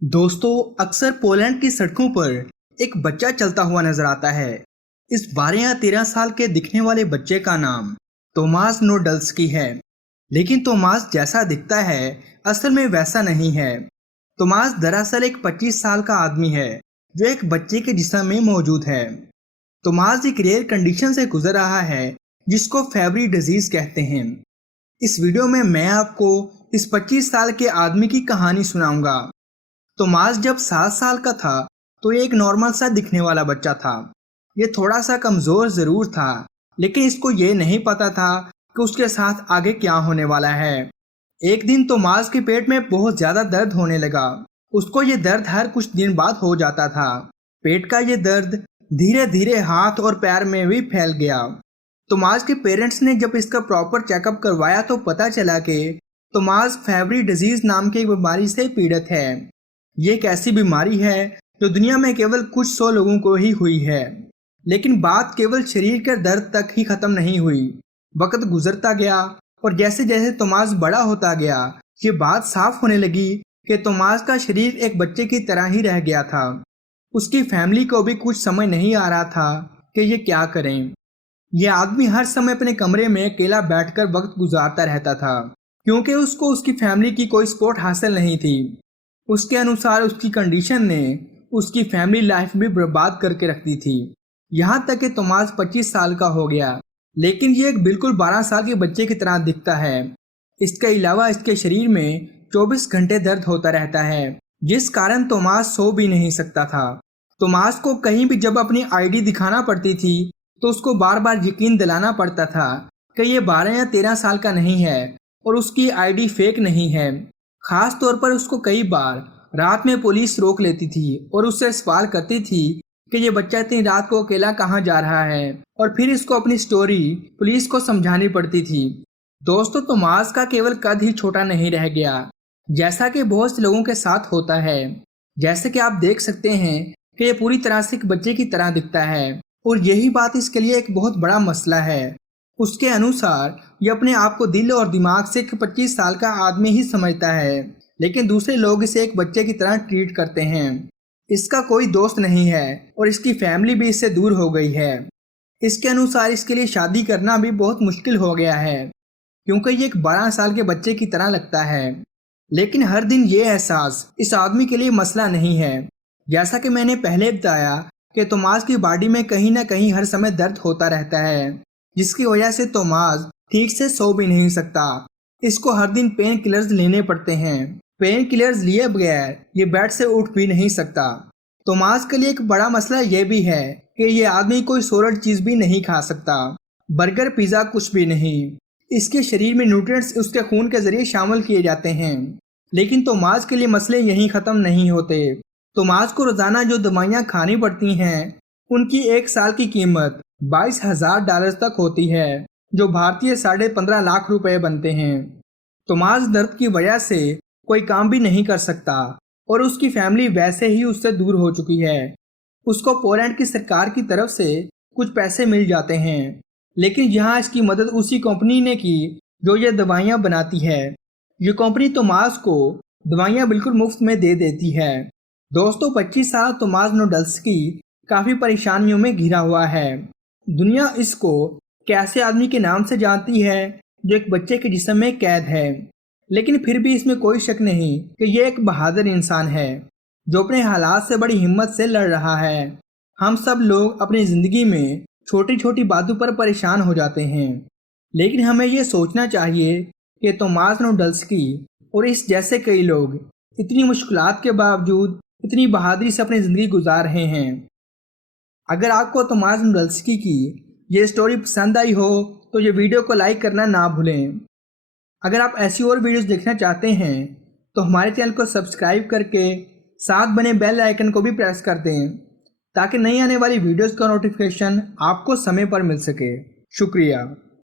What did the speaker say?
दोस्तों, अक्सर पोलैंड की सड़कों पर एक बच्चा चलता हुआ नजर आता है। इस 12 या 13 साल के दिखने वाले बच्चे का नाम तोमास नोडल्स्की है। लेकिन तोमास जैसा दिखता है असल में वैसा नहीं है। तोमास दरअसल एक 25 साल का आदमी है जो एक बच्चे के जिस्म में मौजूद है। तोमास एक रेयर कंडीशन से गुजर रहा है जिसको फेब्री डिजीज कहते हैं। इस वीडियो में मैं आपको इस 25 साल के आदमी की कहानी सुनाऊंगा। तोमास जब 7 साल का था तो ये एक नॉर्मल सा दिखने वाला बच्चा था। ये थोड़ा सा कमज़ोर ज़रूर था, लेकिन इसको ये नहीं पता था कि उसके साथ आगे क्या होने वाला है। एक दिन तोमास के पेट में बहुत ज़्यादा दर्द होने लगा। उसको ये दर्द हर कुछ दिन बाद हो जाता था। पेट का ये दर्द धीरे धीरे हाथ और पैर में भी फैल गया। तोमास के पेरेंट्स ने जब इसका प्रॉपर चेकअप करवाया तो पता चला कि तोमास फेब्री डिजीज नाम की एक बीमारी से पीड़ित है। ये एक ऐसी बीमारी है जो दुनिया में केवल कुछ 100 लोगों को ही हुई है। लेकिन बात केवल शरीर के दर्द तक ही खत्म नहीं हुई। वक्त गुजरता गया और जैसे जैसे तोमास बड़ा होता गया, ये बात साफ होने लगी कि तोमास का शरीर एक बच्चे की तरह ही रह गया था। उसकी फैमिली को भी कुछ समझ नहीं आ रहा था कि ये क्या करें। यह आदमी हर समय अपने कमरे में अकेला बैठकर वक्त गुजारता रहता था, क्योंकि उसको उसकी फैमिली की कोई सपोर्ट हासिल नहीं थी। उसके अनुसार उसकी कंडीशन ने उसकी फैमिली लाइफ भी बर्बाद करके रख दी थी। यहाँ तक कि तोमास 25 साल का हो गया, लेकिन ये एक बिल्कुल 12 साल के बच्चे की तरह दिखता है। इसके अलावा इसके शरीर में 24 घंटे दर्द होता रहता है, जिस कारण तोमास सो भी नहीं सकता था। तोमास को कहीं भी जब अपनी आईडी दिखाना पड़ती थी तो उसको बार बार यकीन दिलाना पड़ता था कि ये 12 या 13 साल का नहीं है और उसकी आईडी फेक नहीं है। खास तौर पर उसको कई बार रात में पुलिस रोक लेती थी और उससे सवाल करती थी कि ये बच्चा इतनी रात को अकेला कहाँ जा रहा है, और फिर इसको अपनी स्टोरी पुलिस को समझानी पड़ती थी। दोस्तों, तोमास का केवल कद ही छोटा नहीं रह गया, जैसा कि बहुत से लोगों के साथ होता है। जैसे कि आप देख सकते हैं कि ये पूरी तरह से एक बच्चे की तरह दिखता है, और यही बात इसके लिए एक बहुत बड़ा मसला है। उसके अनुसार ये अपने आप को दिल और दिमाग से एक 25 साल का आदमी ही समझता है, लेकिन दूसरे लोग इसे एक बच्चे की तरह ट्रीट करते हैं। इसका कोई दोस्त नहीं है और इसकी फैमिली भी इससे दूर हो गई है। इसके अनुसार इसके लिए शादी करना भी बहुत मुश्किल हो गया है, क्योंकि ये एक 12 साल के बच्चे की तरह लगता है। लेकिन हर दिन ये एहसास इस आदमी के लिए मसला नहीं है। जैसा कि मैंने पहले बताया कि तोमास की बॉडी में कहीं ना कहीं हर समय दर्द होता रहता है, जिसकी वजह से तोमास ठीक से सो भी नहीं सकता। इसको हर दिन पेन किलर्स लेने पड़ते हैं। पेन किलर्स लिए बगैर ये बेड से उठ भी नहीं सकता। तोमास के लिए एक बड़ा मसला ये भी है कि ये आदमी कोई सॉलिड चीज भी नहीं खा सकता, बर्गर पिज्जा कुछ भी नहीं। इसके शरीर में न्यूट्रिएंट्स उसके खून के जरिए शामिल किए जाते हैं। लेकिन तोमास के लिए मसले यहीं खत्म नहीं होते। तोमास को रोजाना जो दवाइयाँ खानी पड़ती हैं उनकी 1 साल की कीमत $22,000 तक होती है, जो भारतीय 15.5 लाख रुपए बनते हैं। तोमास दर्द की वजह से कोई काम भी नहीं कर सकता और उसकी फैमिली वैसे ही उससे दूर हो चुकी है। उसको पोलैंड की सरकार की तरफ से कुछ पैसे मिल जाते हैं, लेकिन यहाँ इसकी मदद उसी कंपनी ने की जो ये दवाइयाँ बनाती है। ये कंपनी तोमास को दवाइयाँ बिल्कुल मुफ्त में दे देती है। दोस्तों, 25 साल तोमास नोडल्स्की काफ़ी परेशानियों में घिरा हुआ है। दुनिया इसको कैसे आदमी के नाम से जानती है जो एक बच्चे के जिस्म में कैद है, लेकिन फिर भी इसमें कोई शक नहीं कि यह एक बहादुर इंसान है जो अपने हालात से बड़ी हिम्मत से लड़ रहा है। हम सब लोग अपनी ज़िंदगी में छोटी छोटी बातों पर परेशान हो जाते हैं, लेकिन हमें ये सोचना चाहिए कि तोमास नोडल्स्की और इस जैसे कई लोग इतनी मुश्किलात के बावजूद इतनी बहादुरी से अपनी ज़िंदगी गुजार रहे हैं। अगर आपको तोमास नोडल्स्की की ये स्टोरी पसंद आई हो तो ये वीडियो को लाइक करना ना भूलें। अगर आप ऐसी और वीडियोस देखना चाहते हैं तो हमारे चैनल को सब्सक्राइब करके साथ बने बेल आइकन को भी प्रेस कर दें, ताकि नई आने वाली वीडियोस का नोटिफिकेशन आपको समय पर मिल सके। शुक्रिया।